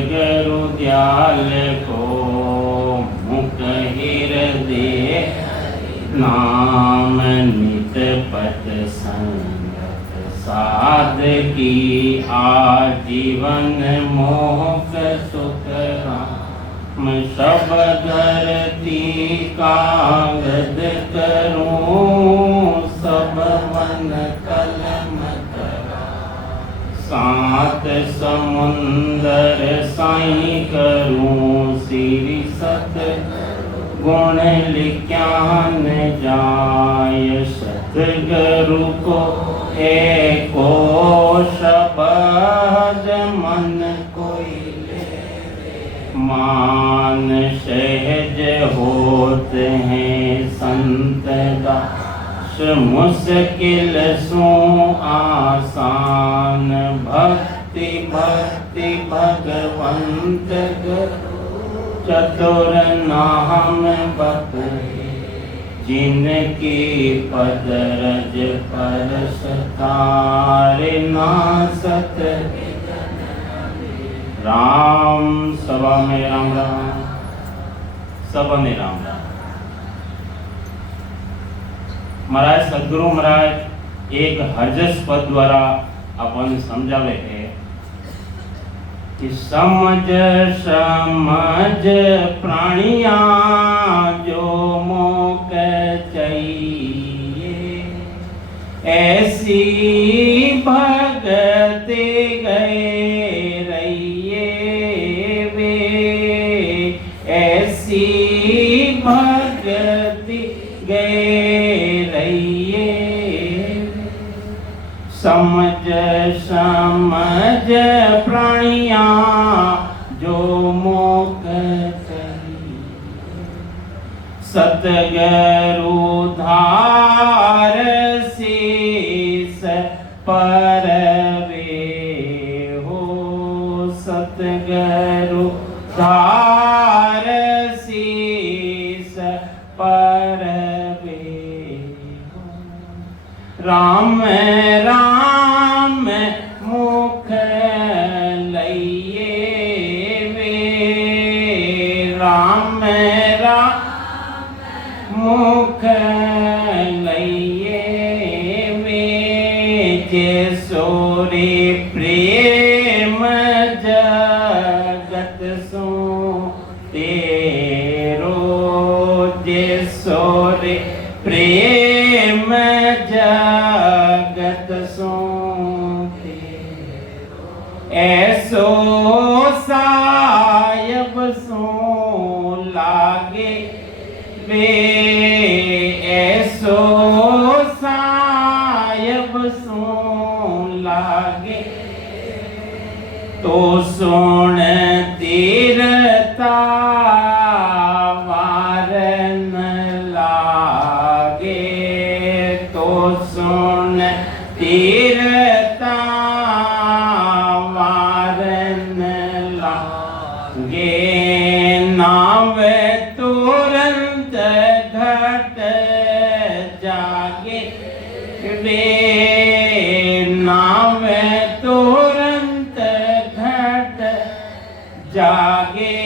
सतगुरु दयाल को मुख हृदय नाम नित पत संगत साध की आजीवन मोक्ष सुख राम सब धरती कागद करूं सब वन कलम सात समुंदर साई करूं श्री सत गुण लिख्यान जाय सतगुरु को एको शब्द मन कोई मान सहज होत हैं संत दास मुश्किल सो आसान भक्ति भक्ति भगवंत चतुर नाम बत जिनकी पदरज पर सतारे नासत राम सभा में राम राम सभा में राम राम। महाराज सदगुरु महाराज एक हरजस पद द्वारा अपन समझावे है कि समझ समझ प्राणिया जो मोक चाहिए ऐसी भगति गए रहिए वे ऐसी भगति गए रहिए समझ समझ प्राणिया जो मोक्ष चाहिए सतगुरु धार शीस पर वे हो सतगुरु धार शीस पर वे हो राम राम मुख लइए वे राम राम मुख लइए वे जे सोरे प्रेम जगत सो तेरो जे सोरे प्रेम जगत सो ऐसो सायब सो लागे वे ऐसो सायब सो लागे तो सुन तीरता वारन लागे तो सुन तीरता वारन लागे नाव तुरंत घट जागे वे नाव तुरंत घट जागे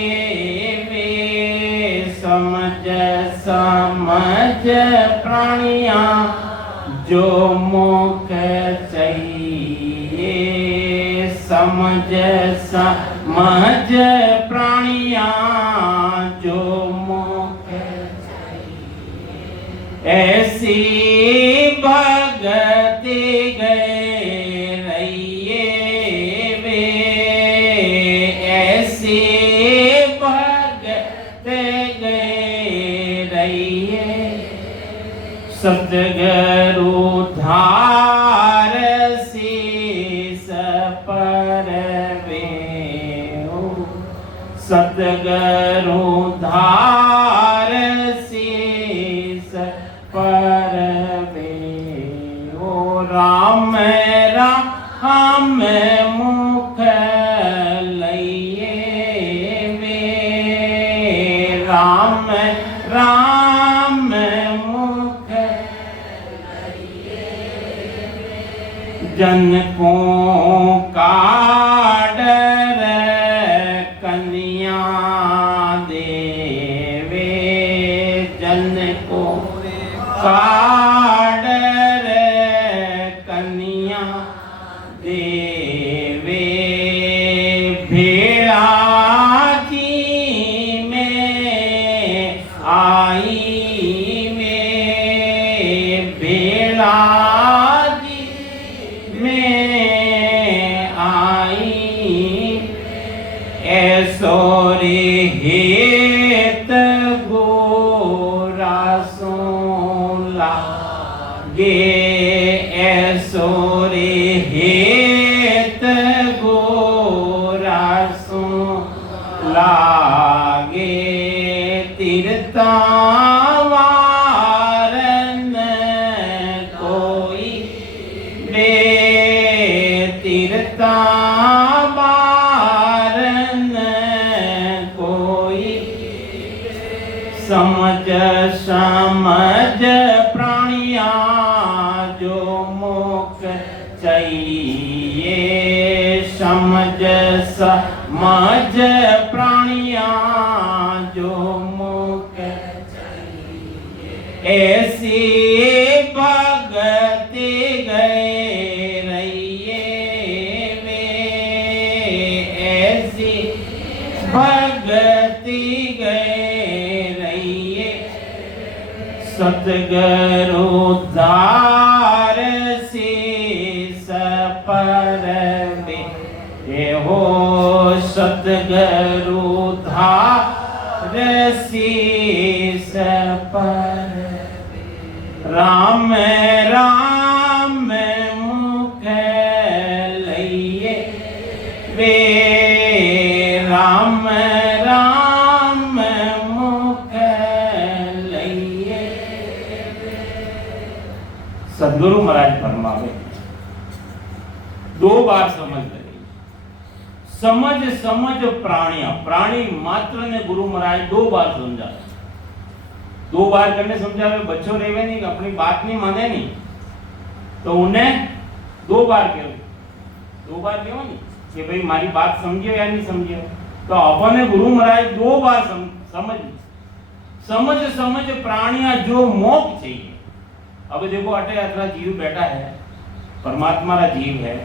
वे समझ समझ प्राणिया जो मोक्ष चाहिए समझ समझ प्राणिया जो मोक्ष चाहिए ऐसी भगति गए रहिए वे ऐसी भगति गए रहिए सतगुरु धार शीस पर वे हो सतगुरु धार शीस पर वे हो राम राम मुख लइए वे राम राम मुख जन को का डर ऐसो रे हेत गोरा सो लागे, ऐसो रे हेत गोरा सो लागे, तीरतावारन कोई बे, तीरतावारन कोई समझ समझ प्राणिया जो मुख चाहिए, समझ समझ प्राणिया जो मुख चाहिए, ऐसी भगति गए रहिए वे, ऐसी भगति गए रहिए, सतगुरु धार से सपर में हो, सतगुरु धार से सपर, राम राम मुख लइए वे, राम राम मुख लइए। सदगुरु महाराज फरमावे, दो बार समझ लगी, समझ समझ प्राणिया, प्राणी मात्र ने गुरु महाराज दो बार समझा, दो बार करने समझावे, बच्चों रेवे नहीं, अपनी बात नहीं माने नहीं, तो उन्हें दो बार कहो, दो बार कहो नहीं कि भाई मारी बात समझियो या नहीं समझियो, तो अपने गुरु महाराज दो बार समझ समझ समझ प्राणिया जो मोक्ष चाहिए। अब देखो अटे अतरा जीव बैठा है, परमात्मा रा जीव है,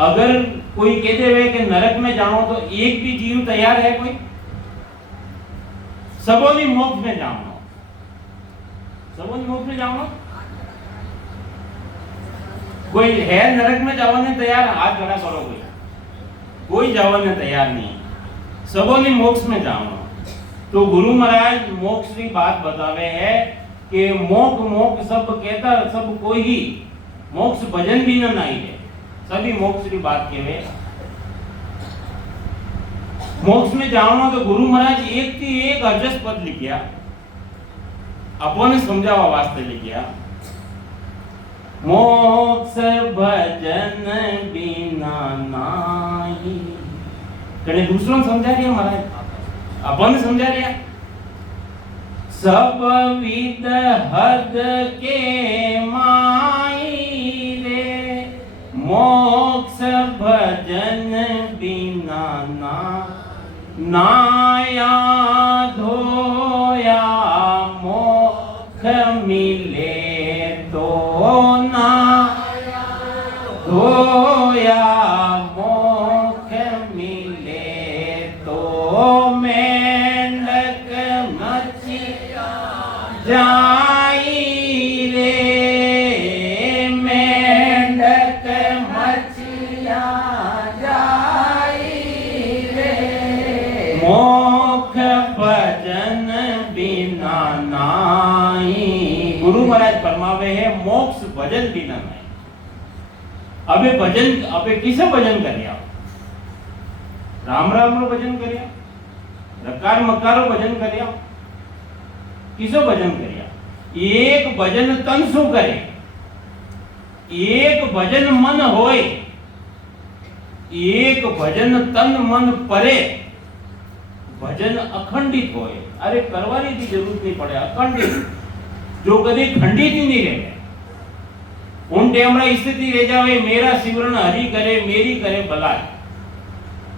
अगर कोई कह देवे कि नरक में जाओ तो एक भी जीव तैयार है कोई? सबोनी मोक्ष में जाओ, सबोनी मोक्ष में जाओ, कोई है नरक में जाने तैयार? हाथ खड़ा करो, कोई जाने तैयार नहीं, सबोनी मोक्ष में जाओ। तो गुरु महाराज मोक्ष की बात बतावे है कि मोक्ष मोक्ष सब कहता, सब कोई ही मोक्ष भजन भी न नहीं है, सभी मोक्ष की बात कहे। मोक्ष में जाओ तो गुरु महाराज एक थी एक अजस पद लिखिया, अपने समझावा वास्ते लिखिया, मोक्ष भजन बिना नाही। कने दूसरों समझा रहे महाराज, अपन समझा रहे, सब विद हद के माई रे, मोक्ष भजन बिना ना, नाया धोया मोक्ष मिले तो ना, धोया मोक्ष मिले तो मेंढक मची जाई रे, मेंढक मचिया जाई रे, मोक्ष भजन बिना नाई। गुरु महाराज फरमावे है मोक्ष भजन बिना नहीं। अबे भजन, अबे किसे भजन करिया? राम राम रो भजन करिया, रकार मकारो भजन करिया, किसो भजन करिया? एक भजन तन सु करे, एक भजन मन होए, एक भजन तन मन परे, भजन अखंडित होए। अरे करवानी की जरूरत नहीं पड़े, अखंडित, जो कभी खंडित ही नहीं रहे, उन टेमरा स्थिति रह जावे, मेरा सिमरन हरि करे, मेरी करे भलाई,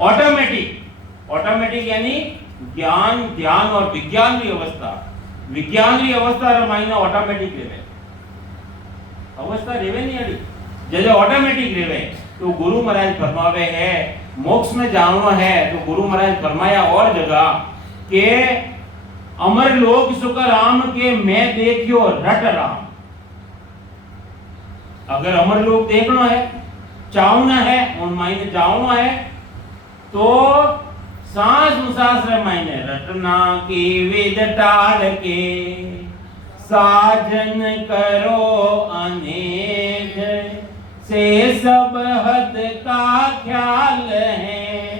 ऑटोमेटिक। ऑटोमेटिक यानी ज्ञान, ध्यान और विज्ञान की अवस्था, विज्ञान की अवस्था रमाइना ऑटोमेटिक रेवे, अवस्था रेवे नहीं अड़ी, जैसे ऑटोमेटिक रेवे। तो गुरु महाराज फरमावे है मोक्ष में जाना है, तो गुरु महाराज फरमाया और जगह के अमर लोक सुख राम के मैं देखियो रट राम। अगर अमर लोक देखना है, चाहना है, उन मायने जाना है, तो सांस उसास रे मायने रटना की विद टाल के साजन करो अनेक से सब हद का ख्याल है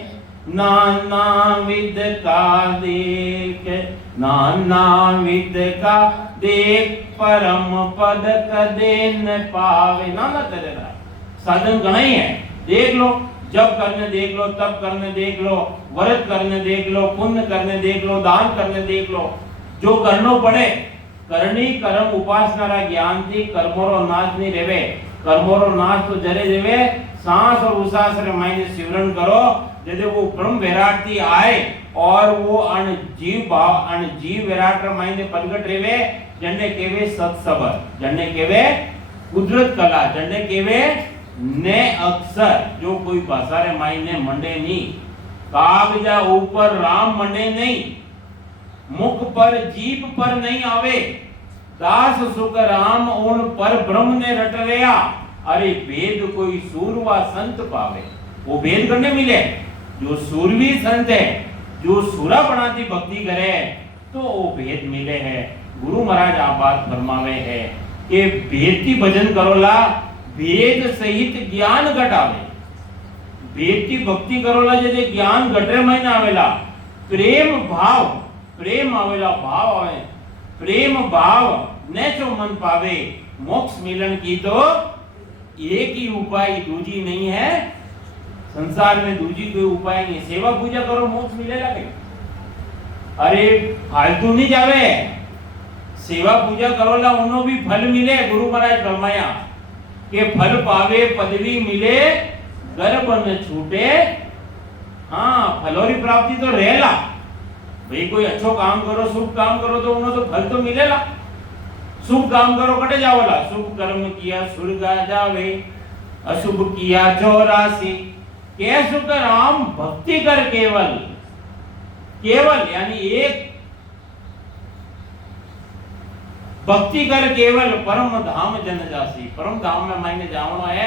नाना विद का देख नाना विद का देख परम पद कदे न पावे नाना तेरा साधन गणाई है देख लो जब करने देख लो तब करने देख लो व्रत करने देख लो पुण्य करने देख लो दान करने देख लो जो करनो पड़े करनी कर्म उपासना रा ज्ञान थी कर्मोरो नाश नहीं रेवे कर्मोरो नाश तो जरे रेवे सांस और उसास रे मायने सिमरन करो जदे वो ब्रह्म विराट थी आए और वो अण जीव विराट रे मायने प्रगट रेवे जने केवे सत्सबर जने केवे कुदरत कला जने केवे ने अक्षर जो कोई भाषा रे मायने मंडे नहीं कागजा ऊपर राम मंडे नहीं मुख पर जीभ पर नहीं आवे दास सुख राम उन पर ब्रह्म ने रट लिया अरे वेद कोई सूरवा संत पावे वो वेद करने मिले जो सूरवी संत है जो सूरा बनाती भक्ति करे तो वो वेद मिले है गुरु महाराज आप बात फरमावे है कि वेद की भजन करोला वेद सहित ज्ञान घटावे वेद की भक्ति करोला जदे ज्ञान घटे महीना आवेला प्रेम आवेला भाव आवे प्रेम भाव ने जो मन पावे मोक्ष मिलन की तो एक ही उपाय दूजी नहीं है संसार में दूजी कोई उपाय नहीं सेवा पूजा करो मोक्ष मिलेगा कहीं अरे फालतू नहीं जावे सेवा पूजा करोला उन्हों भी फल मिले गुरु महाराज फरमाया के फल पावे पदवी मिले गर्भ न छूटे हाँ फलोरी प्राप्ति तो रहेला भाई कोई अच्छो काम करो शुभ काम करो तो उन्हें तो फल तो मिलेगा शुभ काम करो कटे जावला शुभ कर्म किया स्वर्ग जावे अशुभ किया 84 कैसु कर राम भक्ति कर केवल यानी एक भक्ति कर केवल परम धाम जन जासी परम धाम में मायने जावना है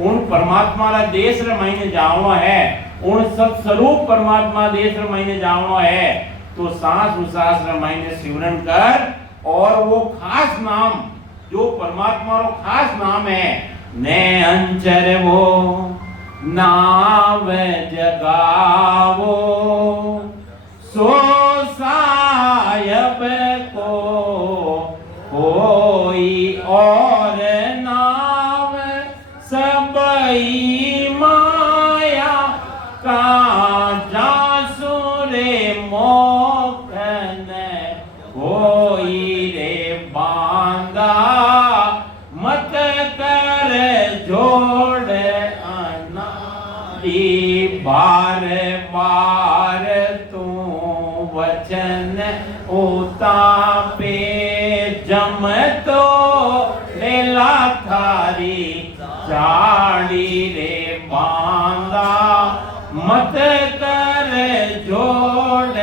उन परमात्मा रा देश रे मायने जावना है उन सत्स्वरूप परमात्मा देश रे मायने जावना है तो सांस उसास रे मायने सिमरन कर और वो खास नाम जो परमात्मा रो खास नाम है ने अंचर वो नाव जगावो सो सायब को कोई और नाम सबई माया का जासुरे मोखन कोई रे बांधा मत कर जोड़ अनाड़ी बार बार तू वचन उतापे जम तो लेला थारी चाड़ी रे बांधा मत कर जोड़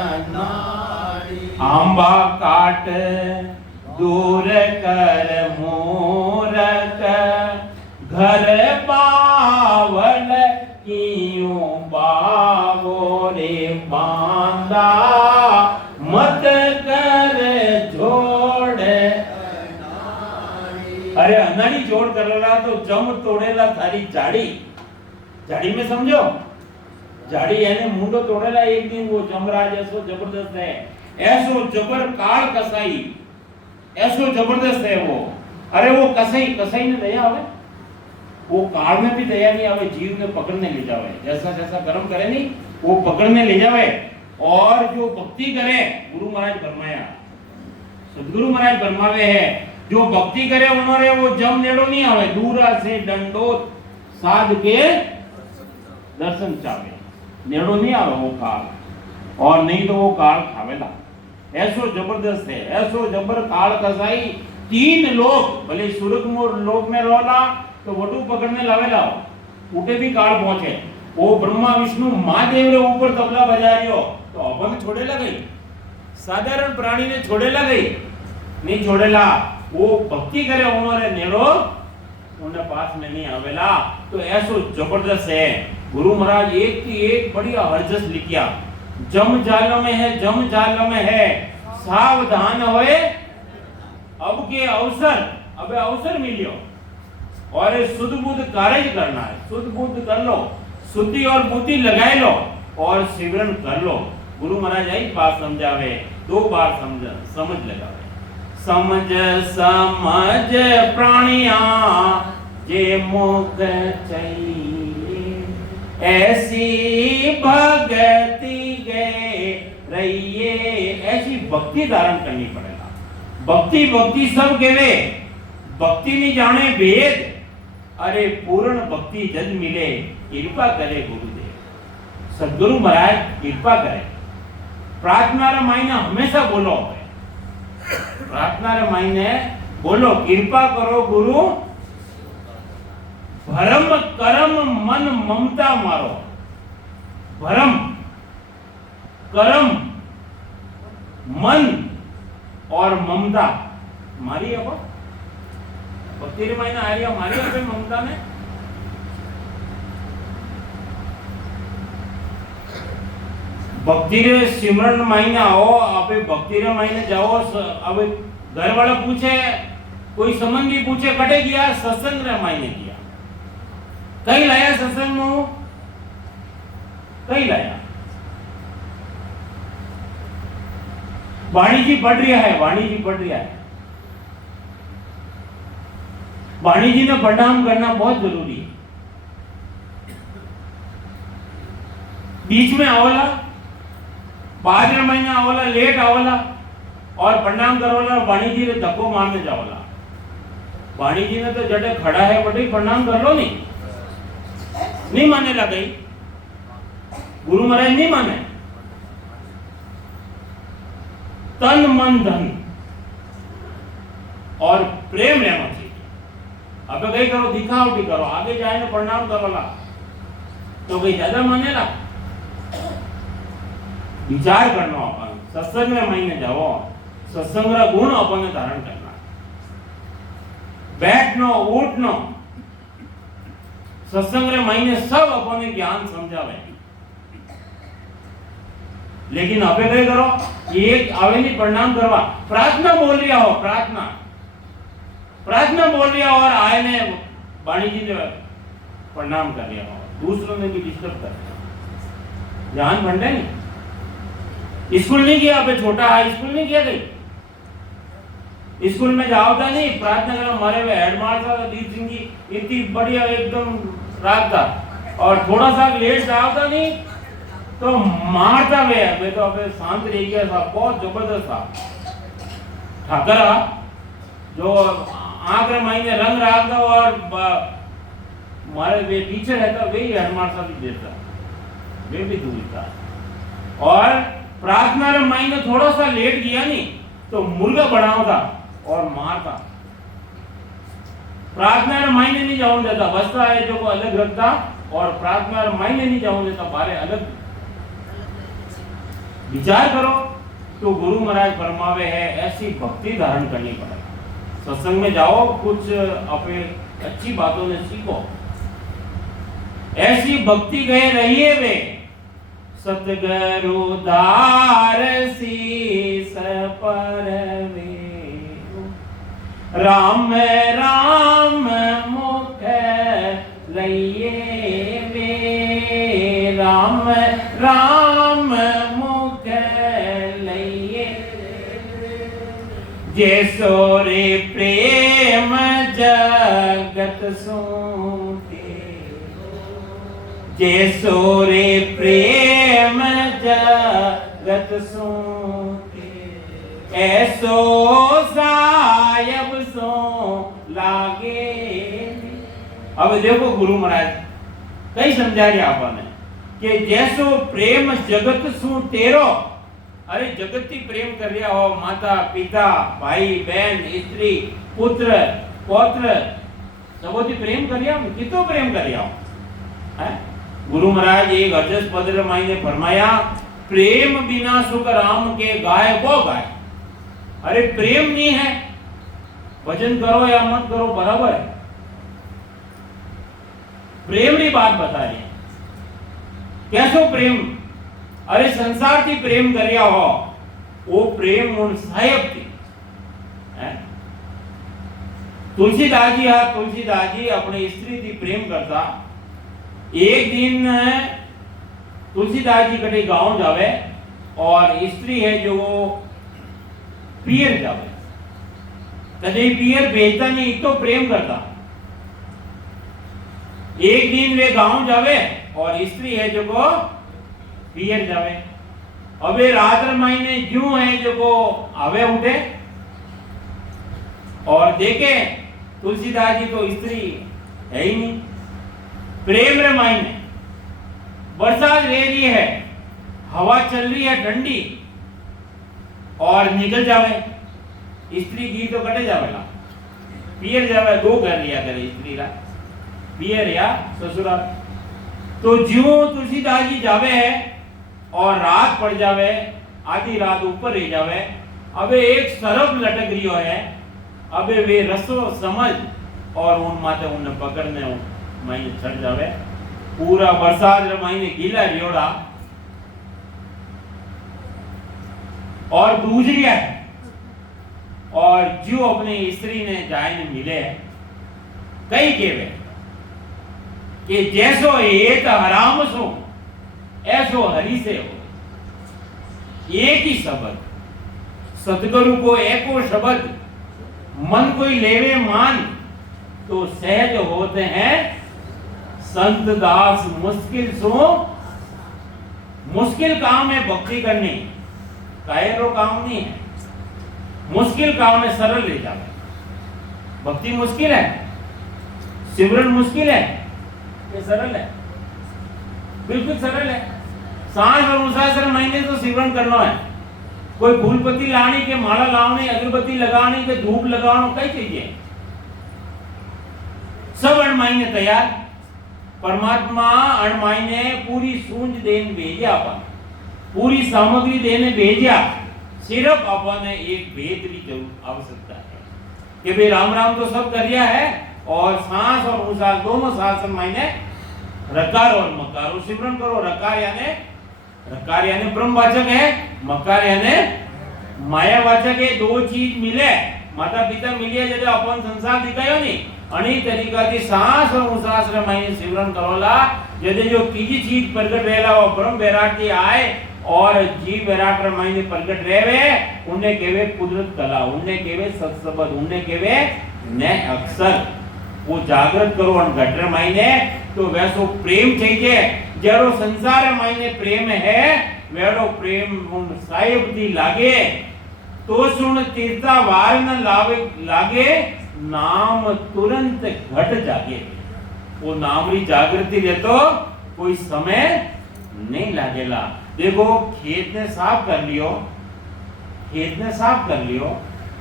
अनाड़ी आंबा काट दूर कर मूरख घर बावल क्यों बावो रे बांधा मत कर जोड़ अरे अनाड़ी जोड़ करेला तो जम तोड़ेला थारी जाड़ी में समझो जाड़ी यानी मुंडो तोड़ेला एक दिन वो जमराज ऐसो जबरदस्त है ऐसो जबर काल कसाई ऐसो जबरदस्त है वो अरे वो कसाई ने दया आवे वो काल में भी दया नहीं आवे जीव ने पकड़ने ले जावे जैसा जैसा कर्म करे नहीं वो पकड़ने ले जावे और जो भक्ति करे गुरु महाराज फरमाया सदगुरु महाराज फरमावे है जो भक्ति करे उन्होंने वो जम नेड़ो नहीं आवे दूरा से दंडोत साध के दर्शन चावे नेड़ो नहीं आवे वो काल और नहीं तो वो काल खावेला ऐसो जबरदस्त है ऐसो जबर काल कसाई 3 लोग भले सुरग लोक में रोला तो वटू पकड़ने लावेला उठे भी काल पहुंचे वो ब्रह्मा विष्णु महादेव रे ऊपर तबला बजा रियो तो अपन छोड़ेला गई साधारण प्राणी ने छोड़ेला गई नहीं छोड़ेला वो भक्ति करे उन्होंने नेड़ो उन्हें पास में नहीं आवेला तो ऐसो जबरदस्त है गुरु महाराज एक की एक बढ़िया हरजस लिखिया। जम जाल में है, जम जाल में है, सावधान होए अब के अवसर, अब अवसर मिलियो और शुद्ध बुद्ध कार्य करना है। शुद्ध बुद्ध कर लो, शुद्धि और बुद्धि लगाए लो और सिमरन कर लो। गुरु महाराज यही बात समझावे, 2 बार समझ लगावे। समझ समझ प्राणिया जे मुख चाहिए, ऐसी भक्ति गए रहिए। ऐसी भक्ति धारण करनी पड़ेगा। भक्ति भक्ति सब कहवे, भक्ति नहीं जाने भेद। अरे पूर्ण भक्ति जज मिले, कृपा करे गुरुदेव। सदगुरु महाराज कृपा करे। प्रार्थना रे मायने हमेशा बोलो, प्रार्थना रे मायने बोलो कृपा करो गुरु, भरम करम मन ममता मारो। भरम करम मन और ममता मारी है। भक्ति रे मायने आ रही मारी है ममता में। भक्ति रे सिमरन मायने आओ, आपे भक्ति रे मायने जाओ। अब घर वाला पूछे, कोई संबंधी पूछे कटे गया, सत्संग रे मायने किया। कहीं लाया सत्संग में, कहीं लाया। वाणी जी पढ़ रहा है, वाणी जी पढ़ रहा है। वाणी जी ने प्रणाम करना बहुत जरूरी है। बीच में आवला, बाद में महीना आवला, लेट आवला और प्रणाम करोला, वाणी जी ने धक्को मारने जाओला। वाणी जी ने तो जड़े खड़ा है बटे प्रणाम कर लो। नहीं माने लगे, गुरु महाराज नहीं माने। तन मन धन और प्रेम रहना चाहिए। अब कहीं करो दिखावटी करो, आगे जाए ना प्रणाम करोला तो कहीं ज्यादा मानेला। विचार करना अपन, सत्संग में महीने जाओ, सत्संग का गुण अपन धारण करना। बैठनो उठनो सत्संग रे महीने सब अपने ज्ञान समझावे। लेकिन अबे कई करो, एक आवेली प्रणाम करवा, प्रार्थना बोल रिया हो, प्रार्थना प्रार्थना बोल रिया और आए ने वाणी जी ने प्रणाम कर लिया हो, दूसरों ने भी डिस्टर्ब कर दिया। ध्यान भंडे नहीं। स्कूल नहीं किया, अबे छोटा है, स्कूल नहीं किया गई। स्कूल में जाओ था नहीं, प्रार्थना करो। हमारे हेडमास्टर दीप सिंह जी इतनी बढ़िया एकदम रात था और थोड़ा सा लेट जाओ था नहीं तो मारता वे तो अबे शांत रह गया था। बहुत जबरदस्त था ठाकरा, जो आंख में महीने रंग रहा था और हमारे वे टीचर रहता वही हेडमास्टर भी देता, वे भी दूर था। और प्रार्थना रे महीने थोड़ा सा लेट गया नहीं तो मुर्गा बढ़ाता और मारता। प्रार्थना रे मायने नहीं जाऊं देता, बसता है जो को अलग रखता और प्रार्थना रे मायने नहीं जाऊं देता, बारे अलग। विचार करो तो गुरु महाराज फरमावे है ऐसी भक्ति धारण करनी पड़ेगी। सत्संग में जाओ, कुछ अपने अच्छी बातों ने सीखो। ऐसी भक्ति गए रहिए वे, सतगुरु दार शीस पर वे। राम राम मुख लइए वे, राम राम मुख लइए। जैसो रे प्रेम जगत सोते, जैसो रे प्रेम जगत सोते। ऐसो सायब सो लागे। अब देखो गुरु महाराज कई समझा रहे आपने कि जैसो प्रेम जगत सु तेरो। अरे जगती प्रेम कर रहा हो, माता पिता भाई बहन स्त्री पुत्र पौत्र सबोती प्रेम कर रहा हो, कितो प्रेम कर रहा हो। गुरु महाराज एक अजस पद मायने फरमाया, प्रेम बिना सुख राम के गाय वो गाय। अरे प्रेम नहीं है, भजन करो या मत करो बराबर है। प्रेम की बात बता रही है। कैसो प्रेम, अरे संसार थी प्रेम कर्या हो, वो प्रेम उन साहेब थी। तुलसीदास जी, हाँ तुलसीदास जी अपनी स्त्री थी प्रेम करता। एक दिन तुलसीदास जी कटे गांव जावे और स्त्री है जो पियर जावे, कदे पियर भेजता नहीं तो प्रेम करता। एक दिन वे गांव जावे और स्त्री है जो को पियर जावे। अबे रात महीने जू है जो को आवे उठे और देखे तुलसीदास जी तो स्त्री है ही नहीं। प्रेम रे महीने बरसात रह रही है, हवा चल रही है ठंडी और निकल जावे, स्त्री की तो कटे जावेला, पियर जावे। दो घर लिया करे स्त्री रा, पियर या ससुराल। तो ज्यों तुलसीदास जी जावे है और रात पड़ जावे, आधी रात ऊपर रह जावे, अबे एक सरफ लटक रियो है, अबे वे रसो समझ और उन माते उन्हें पकड़ने महीने चढ़ जावे। पूरा बरसात रे महीने गीला रियोड़ा और दूसरिया है और जो अपनी स्त्री ने जाए ने मिले कई केवे कि जैसो एक हराम सो ऐसो हरि से हो। एक ही शब्द सतगुरु को एको शब्द मन कोई लेवे मान तो सहज होते हैं संत दास। मुश्किल सो मुश्किल काम है भक्ति करनी, कायरो काम नहीं है। मुश्किल काम में सरल ले जावे। भक्ति मुश्किल है, सिमरन मुश्किल है, ये सरल है, बिल्कुल सरल है। सांस और अनुशासन महीने तो सिमरन करना है। कोई फूल पत्ती लानी के माला लाने, अगरबत्ती लगानी के धूप लगाना, कई चीजें सब अणमाई ने तैयार। परमात्मा अणमाई ने पूरी सूंझ देने भेजा, अपन पूरी सामग्री देने भेजा। सिर्फ अपन एक भेद की जरूर आवश्यकता है कि भाई राम राम तो सब करिया है और सांस और उसास दोनों शासन मायने रकार और मकार सिमरन करो। रकार यानी ब्रह्मवाचक है, मकार यानी मायावाचक है। दो चीज मिले, माता पिता मिलिए जब अपन संसार दिखायो नहीं अनी तरीका थी सांस और उसास रे मायने सिमरन करोला। यदि जो तीजी चीज प्रकट रहेला वो ब्रह्म विराट की आए और जीव विराट रे मायने प्रकट रहेवे, उन्हें केवे कुदरत कला, उन्हें केवे सत्सबद, उन्हें केवे ने अक्षर। वो जागृत करो और घट रे मायने तो वैसो प्रेम चाहिए। जरो संसार मायने प्रेम है वेड़ो प्रेम उन साहिब दी लागे तो सुन तीर्था वार न लागे नाम तुरंत घट जागे। वो नामरी जागृति ले तो कोई समय नहीं लागेला। देखो खेत ने साफ कर लियो, खेत ने साफ कर लियो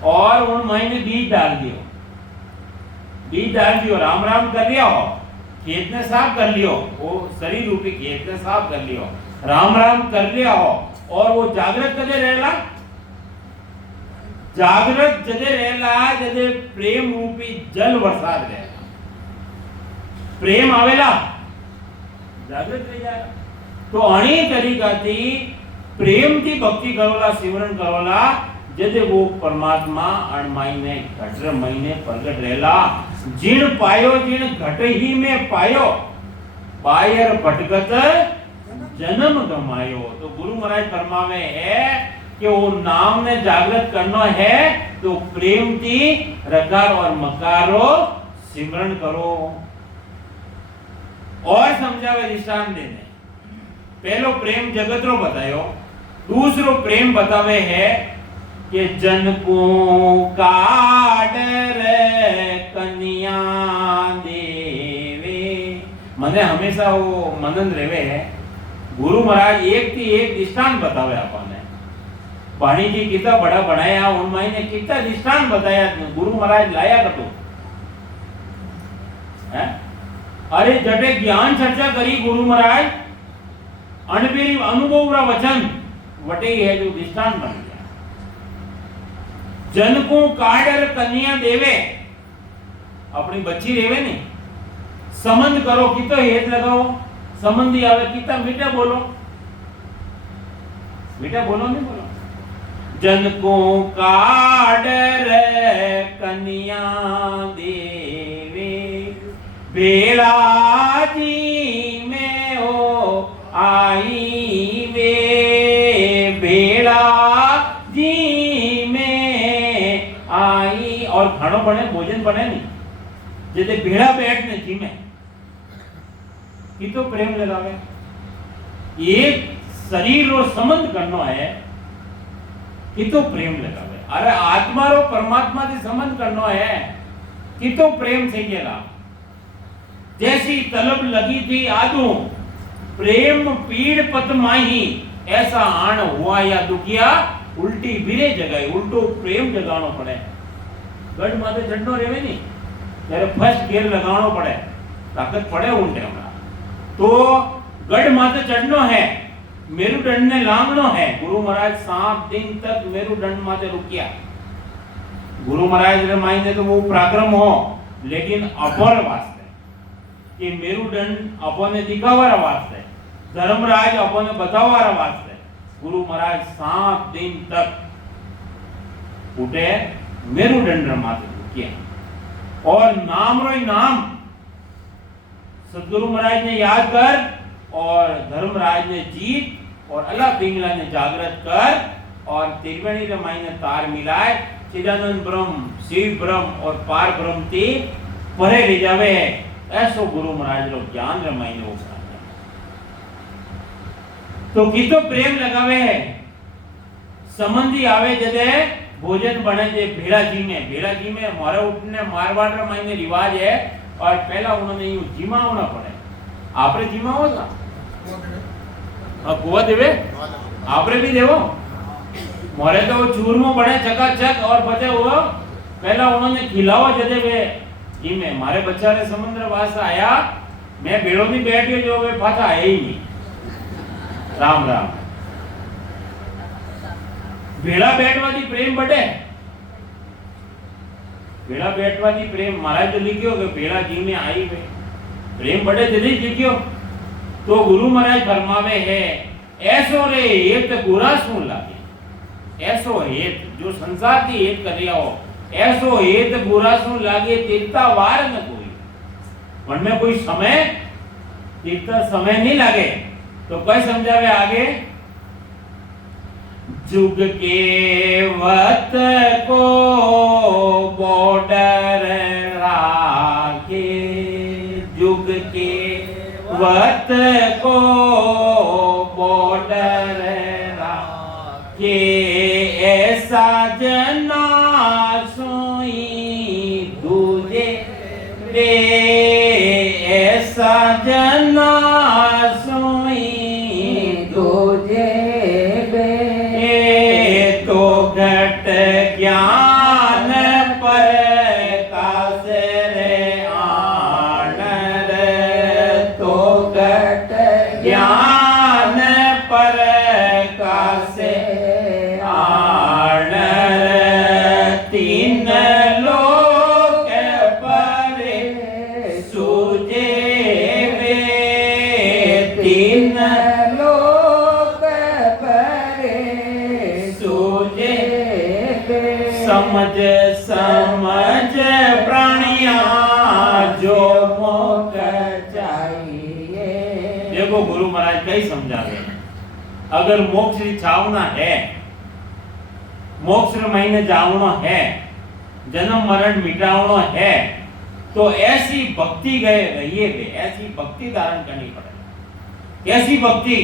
और उन महीने बीज डाल दियो, बीज डाल दियो, राम राम कर लिया हो, खेत ने साफ कर लियो, वो शरीर रूपी खेत ने साफ कर लियो, राम राम कर लिया हो और वो जागृत कदे रहेला। जागृत जदे रहेला जदे प्रेम रूपी जल बरसात रहेला। प्रेम आवेला जागृत रह जाएगा। तो अणी तरीका थी प्रेम की भक्ति करोला, सिमरन करोला जदे वो परमात्मा अणमाई ने घट महीने प्रगट रहेला। जिन पायो जिन घट ही में पायो, पायर भटकत जन्म गमायो। तो गुरु महाराज फरमावे है कि वो नाम ने जागृत करना है तो प्रेम की रकार और मकारो सिमरन करो। और समझावे निशान देने, पहलो प्रेम जगत रो बतायो, दूसरो प्रेम बतावे है कि जन को काडर कन्या देवे। मने हमेशा वो मनन रेवे है। गुरु महाराज एक थी एक दृष्टांत बतावे आपने। पानी जी कितना बड़ा बनाया, उनमाई ने कितना दृष्टांत बताया गुरु महाराज लाया कतो है। अरे जटे ज्ञान चर्चा करी गुरु महाराज, अनबेरी अनुभव रा वचन वटे है जो दृष्टांत बन गया। जन को काडर कन्या देवे, अपनी बच्ची रेवे नहीं, संबंध करो कि तो हेत लगाओ, संबंधी आवे कितना मीठा बोलो, मीठा बोलो नहीं बोलो। जन को काडर कन्या देवे बेला जी में हो आई वे, बेला जी में आई। और खानो बने भोजन बने नहीं जैसे भेड़ा बैठ ने जी में कि तो प्रेम लगावे। एक शरीर रो संबंध करनो है कि तो प्रेम लगावे। अरे आत्मा रो परमात्मा से संबंध करनो है कि तो प्रेम से गेला। जैसी तलब लगी थी आदू प्रेम पीड़ पत माही, ऐसा आण हुआ या दुखिया उल्टी बीरे जगाई। उल्टो प्रेम जगानो पड़े। गढ़ माथे चढ़नो रेवे नहीं ત્યારે ફર્સ્ટ ગેર लगानो पड़े, ताकत पड़े उल्टे हमारा। तो गढ़ माथे चढ़नो है, मेरुदंड ने लांघनो है। गुरु महाराज 7 दिन तक मेरुदंड माथे रुकिया। गुरु महाराज ने मायने तो वो पराक्रम हो, लेकिन अपर वास्ते कि मेरुदंड अपने दिखावारा वास्ते, धर्मराज अपने बतावारा वास्ते गुरु महाराज 7 दिन तक उठे मेरुदंड माथे रुकिया। और नाम रो नाम सदगुरु महाराज ने याद कर और धर्मराज ने जीत और अल्लाह पिंगला ने जागृत कर और त्रिवेणी रमाई ने तार मिलाए। चिदानंद ब्रह्म, शिव ब्रह्म और पार ब्रह्म थी परे ले जावे। ऐसो गुरु महाराज रो ज्ञान रमाई ने उठा। तो कितो प्रेम लगावे है। संबंधी आवे जदे भोजन बने जे भेड़ा जी में मारे उठने मारवाड़ रमाई ने रिवाज है। और पहला उन्होंने यूं जिमावना पड़े। आपरे जिमावो था कुआ देवे आपरे भी देवो। मोरे तो चूरमो बने चकाचक और बचे हुआ पहला उन्होंने खिलाओ जदे वे जी में मारे बच्चा रे समुद्र वास आया। मैं बेड़ो भी बैठियो जो वे पाछा आया ही नहीं। राम राम। भेड़ा बैठवादी प्रेम बढ़े। भेड़ा बैठवादी प्रेम महाराज जो लिखियो कि भेड़ा जी में आई वे प्रेम बढ़े जदे लिखियो। तो गुरु महाराज फरमावे है ऐसो रे हेत बुरा सु लागे। ऐसो हेत जो संसार की हेत कर रिया हो, ऐसो हेत बुरा सु लागे तीर्था वार न कोई। मन में कोई समय तीर्था समय नहीं लागे। तो कोई समझावे आगे जुग के वत को बॉर्डर राखे, जुग के वत को बॉर्डर राखे। ऐसा जना सोई दूजे रे, ऐसा जना सोई दूजे ज्ञान पर कासरे आन रे। तो घट ज्ञान पर कासे आन रे। तीन लोक परे सूझे वे, तीन लोक परे सूझे। समझ समझ प्राणिया जो मोक चाहिए। देखो गुरु महाराज कई समझावे। अगर मोक्ष की चावना है, मोक्ष महीने जावना है, जन्म मरण मिटावना है, तो ऐसी भक्ति गए रहिए वे, ऐसी भक्ति धारण करनी पड़ेगी। कैसी भक्ति?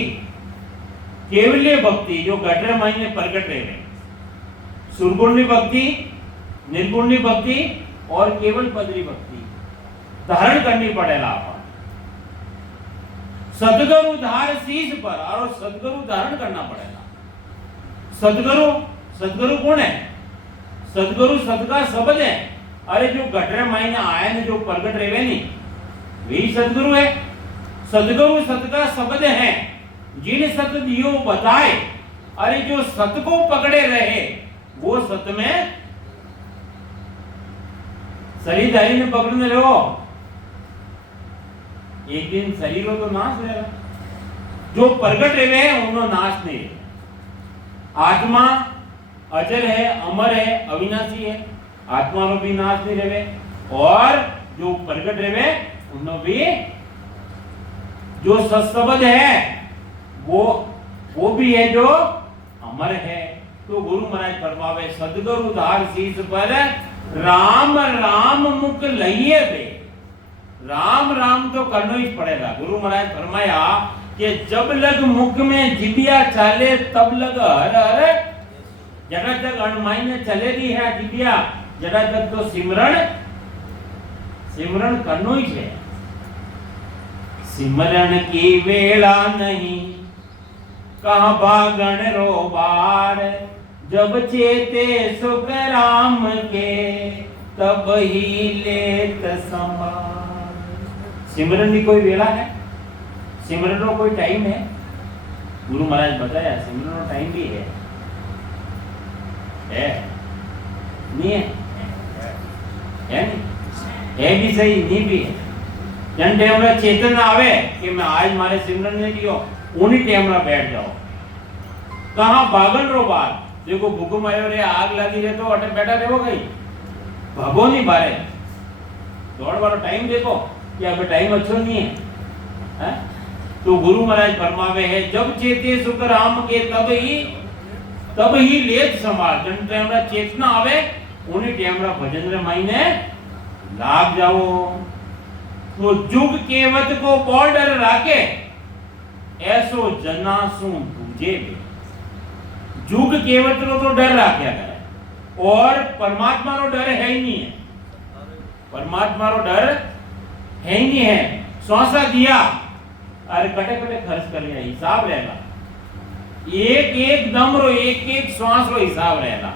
केवलीय भक्ति जो गठरे महीने प्रकट रहे। सुरगुणी भक्ति, निर्गुणी भक्ति और केवल पदरी भक्ति धारण करनी पड़ेगा। आप सदगुरु धार शीश पर और सदगुरु धारण करना पड़ेगा। सदगुरु, सदगुरु कौन है? सदगुरु सदका शब्द है। अरे जो गठरे मायने आए ने जो प्रकट रहे नहीं वही सदगुरु है। सदगुरु सदका शब्द है जिन सत दियो बताए। अरे जो सत को पकड़े रहे वो सत में शरीरधारी ने पकड़ने रहो। एक दिन शरीर तो नाश रहेगा, जो प्रगट रहे उनको नाश नहीं है। आत्मा अजर है, अमर है, अविनाशी है, आत्मा नो भी नाश नहीं रहे, और जो प्रगट रहे उनको भी जो सत्सबद है वो भी है जो अमर है। तो गुरु महाराज फरमावे सदगुरु उधार शीश पर राम राम मुख लइए बे। राम राम तो करना ही पड़ेगा। गुरु महाराज फरमाया कि जब लग मुख में जिबिया चाले तब लग हर हर, जड़ा तक अणमाई में चले रही है जिबिया, जड़ा तक तो सिमरण सिमरण करनो ही है। सिमरण की वेला नहीं कहां भागण रो बार, जब चेते सुख राम के तब ही लेत संभार। सिमरन की कोई वेला है, सिमरन को कोई टाइम है? गुरु महाराज बताया सिमरन का टाइम भी है नहीं है? है नहीं? है भी सही, नहीं भी है। जन टाइम चेतन आवे कि मैं आज मारे सिमरन नहीं कियो, उन्हीं टाइम बैठ जाओ। कहां भागन रो बार, देखो भूकंप आयो रे, आग लगी रे, तो अटे बैठा रहो गई, भागो नहीं बारे। दौड़ वाला टाइम देखो कि अब टाइम अच्छा नहीं है, तो गुरु महाराज फरमावे है जब चेते सुख राम के तब ही लेत संभाल। जन टाइम चेतना आवे उन्हीं टाइम भजन रे मायने लाग जाओ। तो जुग केवत को बॉर्डर राके ऐसो जनासु दूजे बे। जुग केवत रो तो डर राख्या करे, और परमात्मा रो डर है ही नहीं है। परमात्मा रो डर है ही नहीं है। श्वासा दिया अरे कटे कटे खर्च कर लिया, हिसाब रहेगा। एक एक दम रो एक एक श्वास रो हिसाब रहेगा।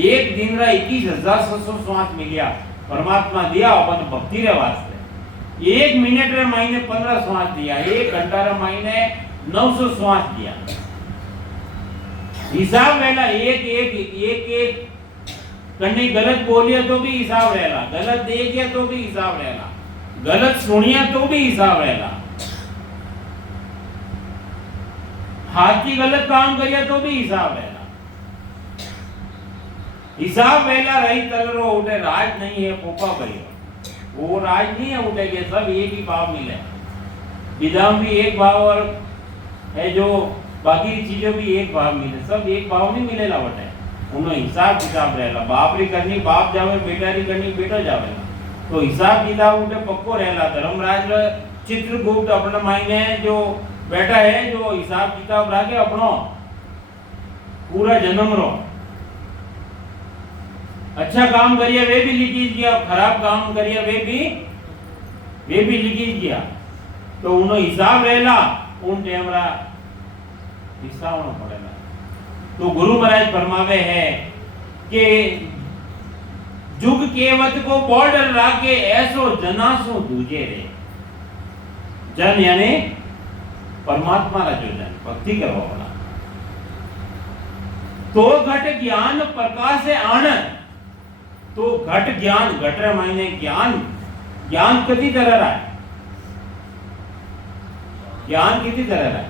एक दिन रा 21,700 श्वास मिलिया परमात्मा दिया अपन भक्ति रे वास्ते। एक मिनट रे महीने 15 श्वास दिया, एक घंटा रे महीने 900 श्वास दिया। हिसाब रहेला। एक एक कहीं गलत बोलिया तो भी हिसाब रहेला, गलत देखिया तो भी हिसाब रहेला, गलत सुनिया तो भी हिसाब रहेला, हाथ की गलत काम करिया तो भी हिसाब रहेला। हिसाब वेला रही तलरो उठे राज नहीं है पोपा करियो, वो राज नहीं है उठेगे, सब एक ही भाव मिले। विधान भी एक भाव और है, जो बाकी चीजों भी एक भाव मिले, सब एक भाव नहीं मिलेला बटे। उन्होंने हिसाब किताब रहेला। बाप री करनी बाप जावे, बेटा री करनी बेटा जावेला, तो हिसाब किताब उठे पक्को रहेला। धर्मराज चित्रगुप्त अपने मायने जो बैठा है, जो हिसाब किताब राखे अपनो पूरा जन्म रो। अच्छा काम करिए वे भी लिखी गया, खराब काम करिए वे भी लिखी गया। तो उन्हों हिसाब रहेला, उन टेमरा हिसाब न पड़ेला। तो गुरु महाराज फरमावे है कि जुग केवत को बॉर्डर राके ऐसो जनासो दूजे रे। जन यानी परमात्मा रा जो जन भक्ति करवा वाला, तो घट ज्ञान प्रकाश से आनंद। तो घट ज्ञान, घट रे मायने ज्ञान कितनी तरह रहा है? ज्ञान कितनी तरह रहा है?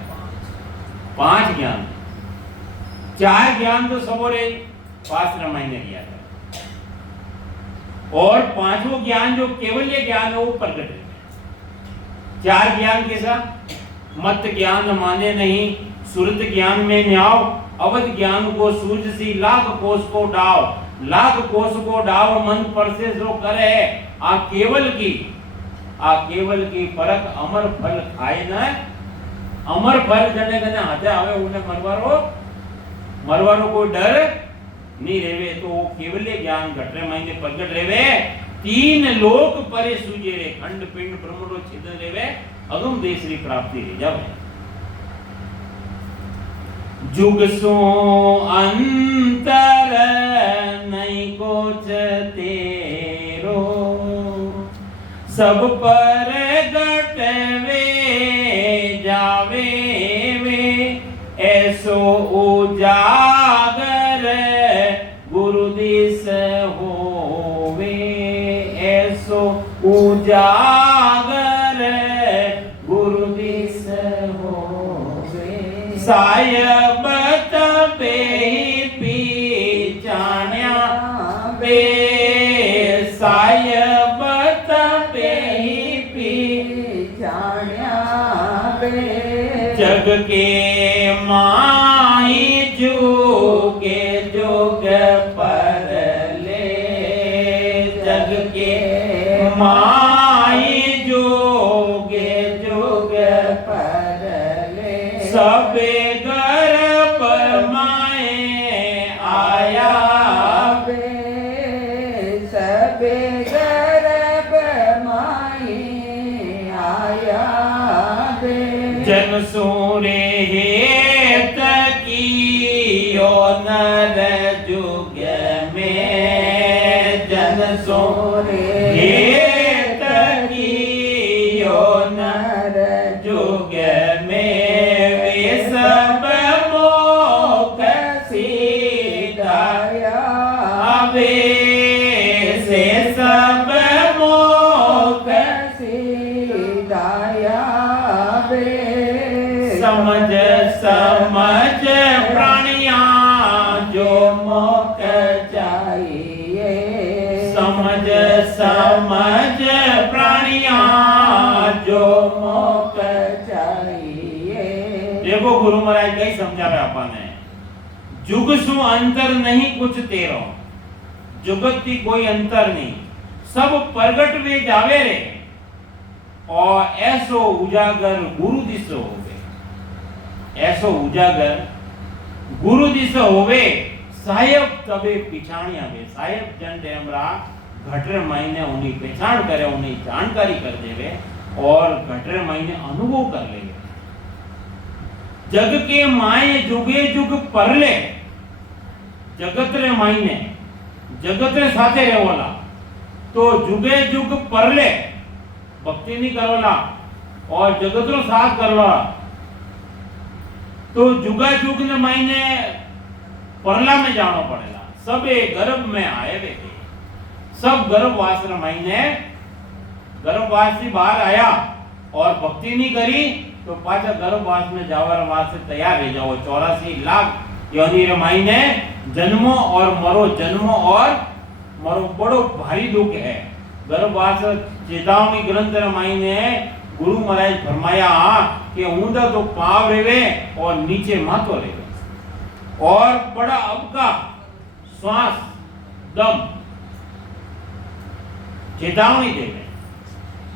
5 ज्ञान। 4 ज्ञान तो सबोरे 5 महीने दिया था, और 5वां ज्ञान जो केवल्य ज्ञान है वो प्रकट है। 4 ज्ञान कैसा? मत ज्ञान माने नहीं, सुरत ज्ञान में न्याव, अवध ज्ञान को सूझ सी लाख कोष को डाव, लाख कोष को डाव मन पर से जो करे आ केवल की परख अमर फल खाए न। अमर फल जने कने हाथे आवे उन्हें मरवारो कोई डर नहीं रेवे। तो वो केवल्य ज्ञान घटरे मायने प्रगट रेवे। 3 लोक परे सूझे रे, खंड पिंड ब्रह्मणो छिदन रेवे, अगम देश री प्राप्ति रे जावे। जुग सो अंतर नहीं कोच तेरो, सब पर घटवे जावे वे, ऐसो उजागर गुरु दिस होवे, ऐसो उजागर सायब तबे पीचाण्या बे सायब तबे पीचाण्या बे जग के माई जुगे जुग परले जग के माई जुगे जुग परले सबे गर्भ माए आया बे सबे गर्भ माए आया बे जन सूरे हेत कियो नर जुग में जन सूरे हेत कियो नर जुग में वे सब मोक्ष सिधाया वे से सब मोक्ष सिधाया वे समझ समझ प्राणिया जो मोक्ष चाहिए समझ समझ प्राणिया जो मोक्ष चाहिए देखो गुरु महाराज कई समझावे आपने जुग सु अंतर नहीं कुछ तेरो जुगत की कोई अंतर नहीं सब प्रगट वे जावे रे और ऐसो उजागर गुरु दिसो होवे ऐसो उजागर गुरु दिसो होवे साहेब तबे पिछाणिया वे साहेब जन डेमरा घटर महीने उन्हीं पहचान करे उन्हीं जानकारी कर देवे और घटर महीने अनुभव कर लेवे जग के माए जुगे जुग परले जगत रे मायने जगत रे साथे रहेला तो जुगे जुग परले भक्ति नहीं करोला और जगत रो साथ करवा तो जुगा जुग ने मायने परला में जानो पड़ेगा सब एक गर्भ में आए वे सब गर्भवास रे मायने गर्भवास से बाहर आया और भक्ति नहीं करी तो पाछा गर्भवास में जावर वास्ते तैयार रह जाओ 84 लाख योनि रे मायने जन्मो और मरो बड़ो भारी दुख है गर्भवास चेतावनी ग्रंथ रे मायने गुरु महाराज फरमाया कि ऊंधा तो पाव रेवे और नीचे माथो रेवे और बड़ा अबका श्वास दम चेतावनी देवे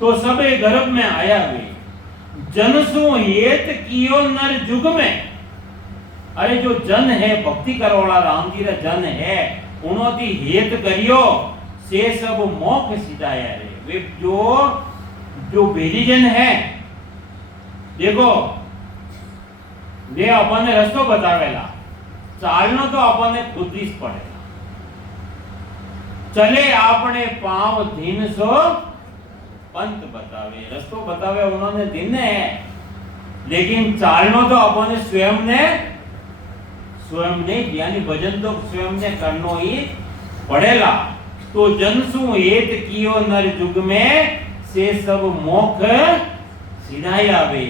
तो सबे गर्भ में आया हुए जनसु हेत कियो नर जुग में अरे जो जन है भक्ति करवाला राम जी रा जन है उन्होंने हेत करियो से सब मोक्ष सिधाया रे वे जो बेरीजन है देखो वे अपने रस्तो बतावेला चालनो तो अपने खुद ही पड़ेगा चले आपने पांव दिन सो पंत बतावे रस्तो बतावे उन्होंने दिन है लेकिन चालनो तो अपने स्वयं ने यानी भजन तो स्वयं ने करनो ही पड़ेगा तो जनसु हेत कियो नर जुग में से सब मोक्ष सिधाया वे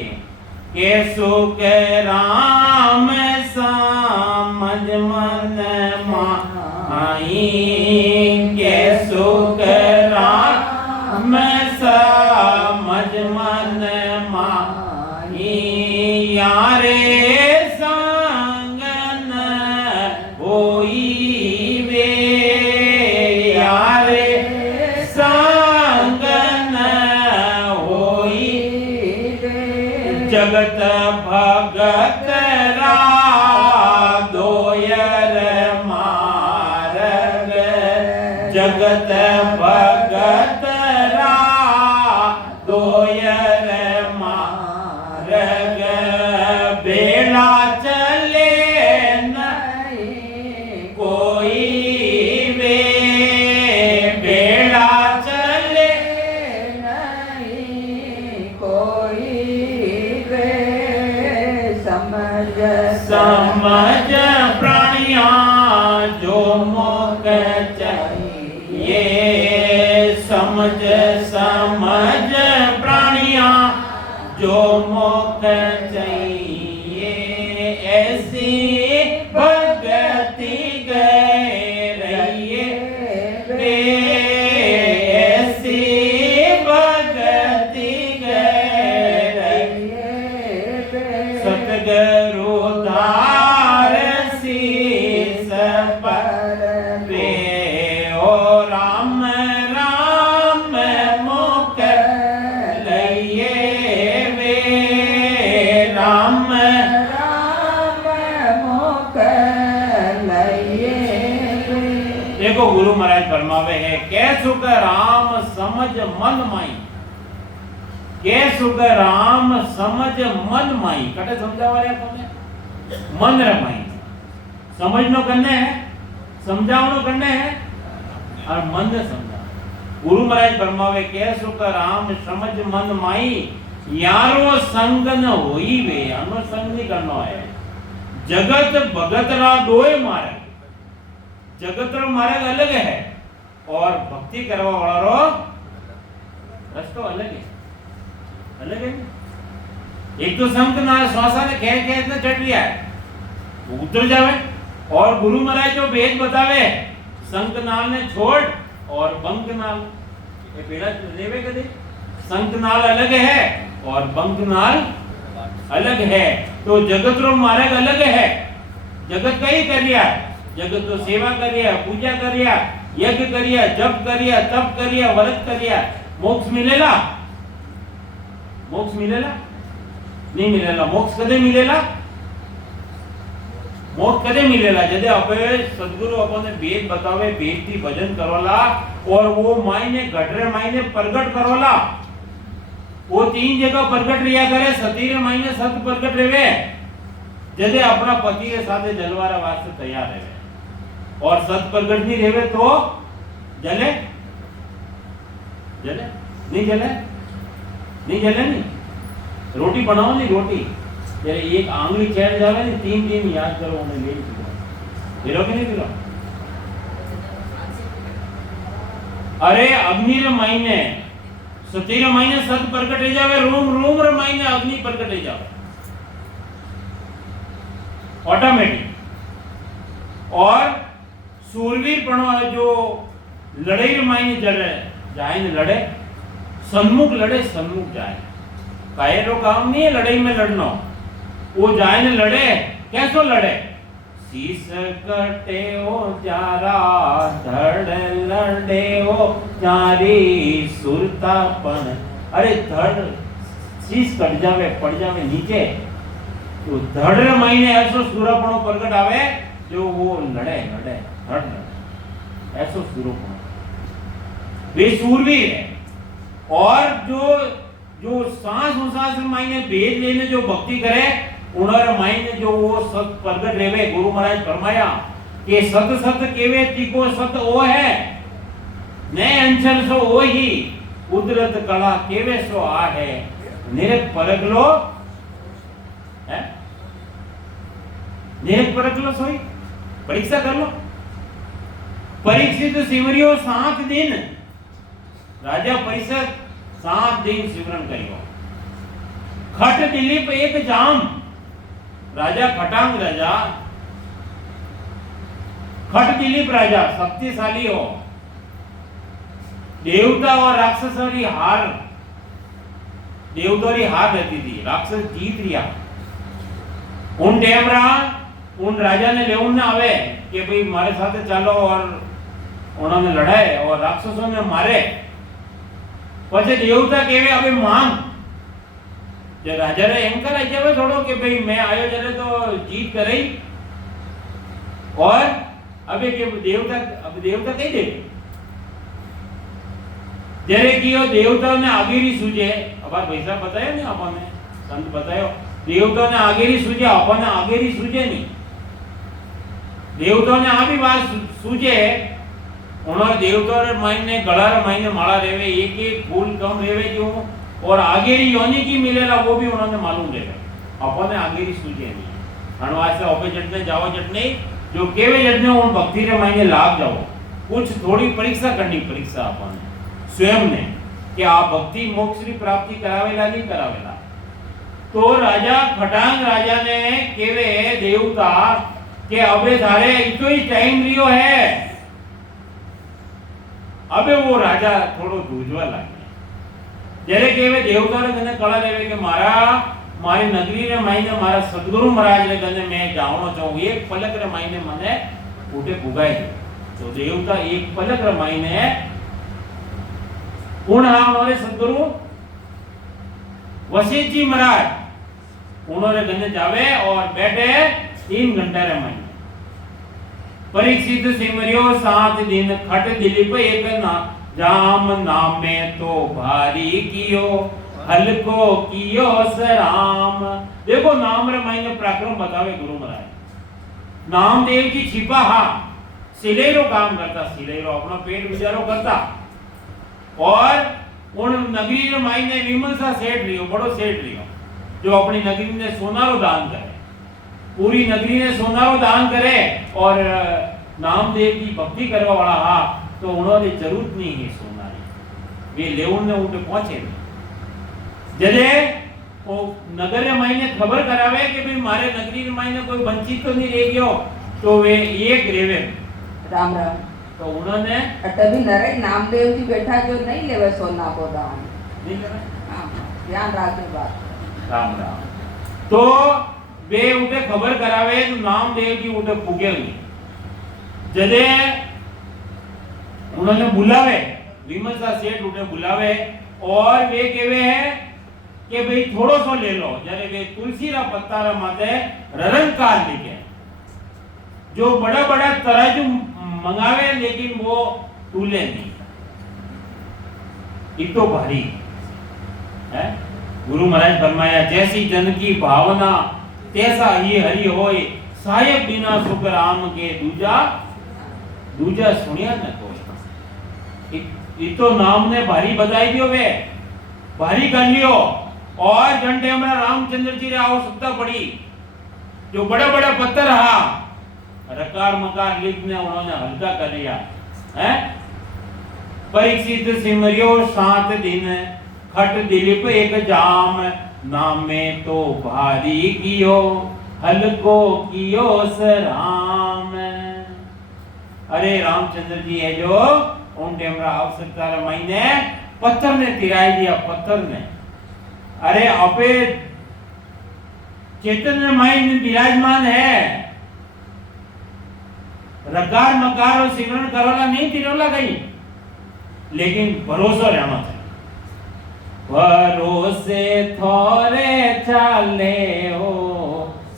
कैसो के राम समझ मन माई कैसो के राम समझ मन माई यारे संगन होई वे यारे संगन होई वे जगत भगत रा दोयर मारग जगत भगत रा दोयर मारग बेला चले नहीं कोई वे बेला चले नहीं कोई वे समझ समझ प्राणिया जो मोक्ष चाहिए समझ समझ प्राणिया जो मोक्ष चाहिए देखो गुरु महाराज फरमावे है के सुख राम समझ मन माई, के सुख राम समझ मन माई। कटे समझावा रे कोने मन रमाई, समझनो करने है, समझावनो करने है और मन ने समझा। गुरु महाराज फरमावे के सुख राम समझ मन माई, यारो संग न होई वे, अनो संग नहीं करनो है। जगत भगत रा दोए मार्ग, जगत रो मार्ग अलग है और भक्ति करवा वाला रो रस्तो अलग है, अलग है। एक तो संत ना श्वासा ने कह कह इतना चढ़ लिया है, वो उतर जावे। और गुरु महाराज जो भेद बतावे, संत नाल ने छोड़ और बंक नाल, ये पेड़ा लेवे कदे। संत नाल अलग है और बंक नाल अलग है। तो जगत रो मार्ग अलग है, जगत का ही करिया, जगत तो सेवा करिया, पूजा करिया, यज्ञ करिया, जप करिया, तप करिया, व्रत करिया। मोक्ष मिलेला? मोक्ष मिलेला? नहीं मिलेला। मोक्ष कदे मिलेला? मोक्ष कदे मिलेला जदे अपने सदगुरु अपने भेद बतावे, भेद थी भजन करोला और वो मायने घटरे मायने प्रगट करोला। वो तीन जगह प्रगट रिया करे, सतीरे मायने सत प्रगट रेवे जदे अपना पति के साथे जलवारा वास्ते तैयार रेवे। और सत प्रगट नहीं रेवे तो जले जले नहीं, जले नहीं, जले नहीं। रोटी बनाओ नहीं, रोटी जरे एक आंगली चढ़ जावे नहीं, तीन दिन याद करो उन्हें ले फिरो कि नहीं फिरो। अरे अग्नि रे महीने सतीरे महीने सत प्रकट हो जावे, रूम रूम रे महीने अग्नि प्रकट हो जावे ऑटोमेटिक। और सूरवीर पण जो लड़ाई मायने जड़े जाए न लड़े, सन्मुख लड़े, सन्मुख जाए। कायरो काम नहीं है लड़ाई में लड़ना, वो जाए न लड़े। कैसो लड़े? शीस कटे ओ जारा, धड़ लड़े ओ जारी सुरतापन। अरे धड़ शीस कट जावे, पड़ जावे नीचे, तो धड़ महीने ऐसो सूरपणो प्रकट आवे जो वो लड़े लड़े धड़ लड़े, ऐसो सूरपणो वे सूरवीर है। और जो सांस उसास मायने भेद लेने जो भक्ति करे, उनर मायने जो वो सत प्रगट रेवे। गुरु महाराज फरमाया कि सत सत केवे तीको सत ओ है, ने अंचल सो ओ ही, उदरत कला केवे सो आ है। निरख परख लो है, निरख परख लो सोई, परीक्षा कर लो। परीक्षित सिमरियो 7 दिन, राजा परिषद 7 दिन सिमरन करियो। खट दिलीप एक जाम, राजा खटांग राजा, खट दिलीप राजा शक्तिशाली हो। देवता और राक्षसों हार, देवता की हार रहती थी, राक्षस जीत रिया। उन टेमरा उन राजा ने लेउन ना आवे कि भाई मारे साथ चालो, और उन्होंने लड़ाए और राक्षसों ने मारे। पछे देवता केवे अबे मांग, जे राजा रे एम कराई जावे थोड़ो कि भाई मैं आयो जरे तो जीत करई। और अबे के देवता, अब देवता कही दे जरे कियो देवता ने आगेरी सूझे। अब पैसा बतायो ने आपने संत बतायो, देवता ने आगेरी सूझे, आपने आगेरी सूझे नहीं। देवता ने आ भी बात सूझे, उन्होंने देवता रे मायने गला रे मायने माला रेवे, एक एक फूल कम रेवे जो, और आगेरी योनि की मिलेला वो भी उन्होंने मालूम रेवे। अपने आगेरी सूझे नहीं। हणवास से ऑफे जटने जाओ जटने जो केवे जटने उन भक्ति रे मायने लाग जाओ। कुछ थोड़ी परीक्षा करनी, परीक्षा अपने स्वयं ने कि आप भक्ति मोक्ष की प्राप्ति करावेला नहीं करावेला। तो राजा खटांग राजा ने केवे देवता के अबे थारे इतो ही टाइम रियो है। अबे वो राजा थोड़ो दूजवा लागे, जरे केवे देवता ने कने कळा लेवे के मारा मारी नगरी रे मायने मारा सदगुरु महाराज ने कने मैं जावणो चाहूं, एक पलक रे मायने मने उठे पुगाई। तो देवता एक पलक रे मायने कौन हमारे सदगुरु वशिष्ठ जी महाराज, उन्होंने गने जावे और बैठे 3 घंटा रे मायने। परीक्षित सिमरियो 7 दिन खट दिलीप एक ना जाम नामे तो भारी कियो हलको कियो सराम। देखो नाम रे मायने पराक्रम बतावे गुरु महाराज। नामदेव जी छिपा हा सिलेरो काम करता, सिलेरो अपना पेट गुजारो करता और उन नगरी रे मायने विमल सा सेठ लियो, बड़ो सेठ लियो जो अपनी नगरी ने सोनारो दान करे, पूरी नगरी ने सोनारो दान करे और नामदेव की भक्ति करवा वाला हा तो उन्होंने जरूरत नहीं है सोनारी, वे लेउन ने उठे पहुंचे जले वो नगर रे मायने खबर करावे कि भाई मारे नगरी रे मायने कोई वंचित तो नहीं रह गयो तो वे एक रेवे राम राम। तो उन्होंने तभी नरे नामदेव जी बैठा जो नहीं लेवे सोना को दान, नहीं लेवे, हाँ, ध्यान रखने बात। राम राम। तो वे उठे खबर करावे तो नामदेव जी उठे पुगे नहीं जदे उन्होंने बुलावे, विमल सा सेठ उठे बुलावे और वे कहवे है कि भाई थोड़ो सो ले लो, जरे वे तुलसी रा पत्ता रा माथे ररंकार लिखे जो बड़ा बड़ा तराजू मंगावे लेकिन वो तूले नहीं, इतो भारी है। गुरु महाराज फरमाया जैसी जन की भावना तैसा ही हरि होए, साहेब बिना सुख राम के दूजा दूजा सुनिया न कोई। इतो नाम ने भारी बधाई दियो वे भारी कर लियो और घंटे हमारा रामचंद्र जी रे आवश्यकता पड़ी जो बड़ा बड़ा पत्थर रहा रकार मकार लिखने उन्होंने हल्का कर लिया है। परीक्षित सिमरियो 7 दिन खट दिलीप एक जाम नामे तो भारी कियो हलको कियो सराम। अरे रामचंद्र जी है जो उन टेमरा आवश्यकता रे महीने पत्थर ने तिराई दिया, पत्थर ने अरे अपे चैतन्य माइन विराजमान है, रकार मकार और सिमरन करोला नहीं तिरोला गई लेकिन भरोसा रहना चाहिए। भरोसे थोरे चाले हो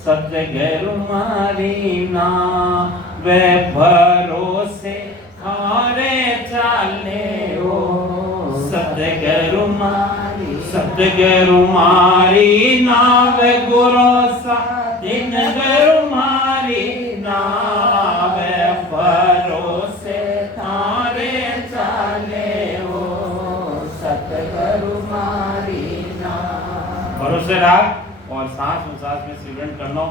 सतगुरु मारी ना वे भरोसे थारे चाले हो सतगुरु मारी नाव गुरु सा दिन गुरु मारी नाव भरोसे थारे चाले हो सतगुरु मारी नाव। भरोसे रख और सांस में सिमरन करना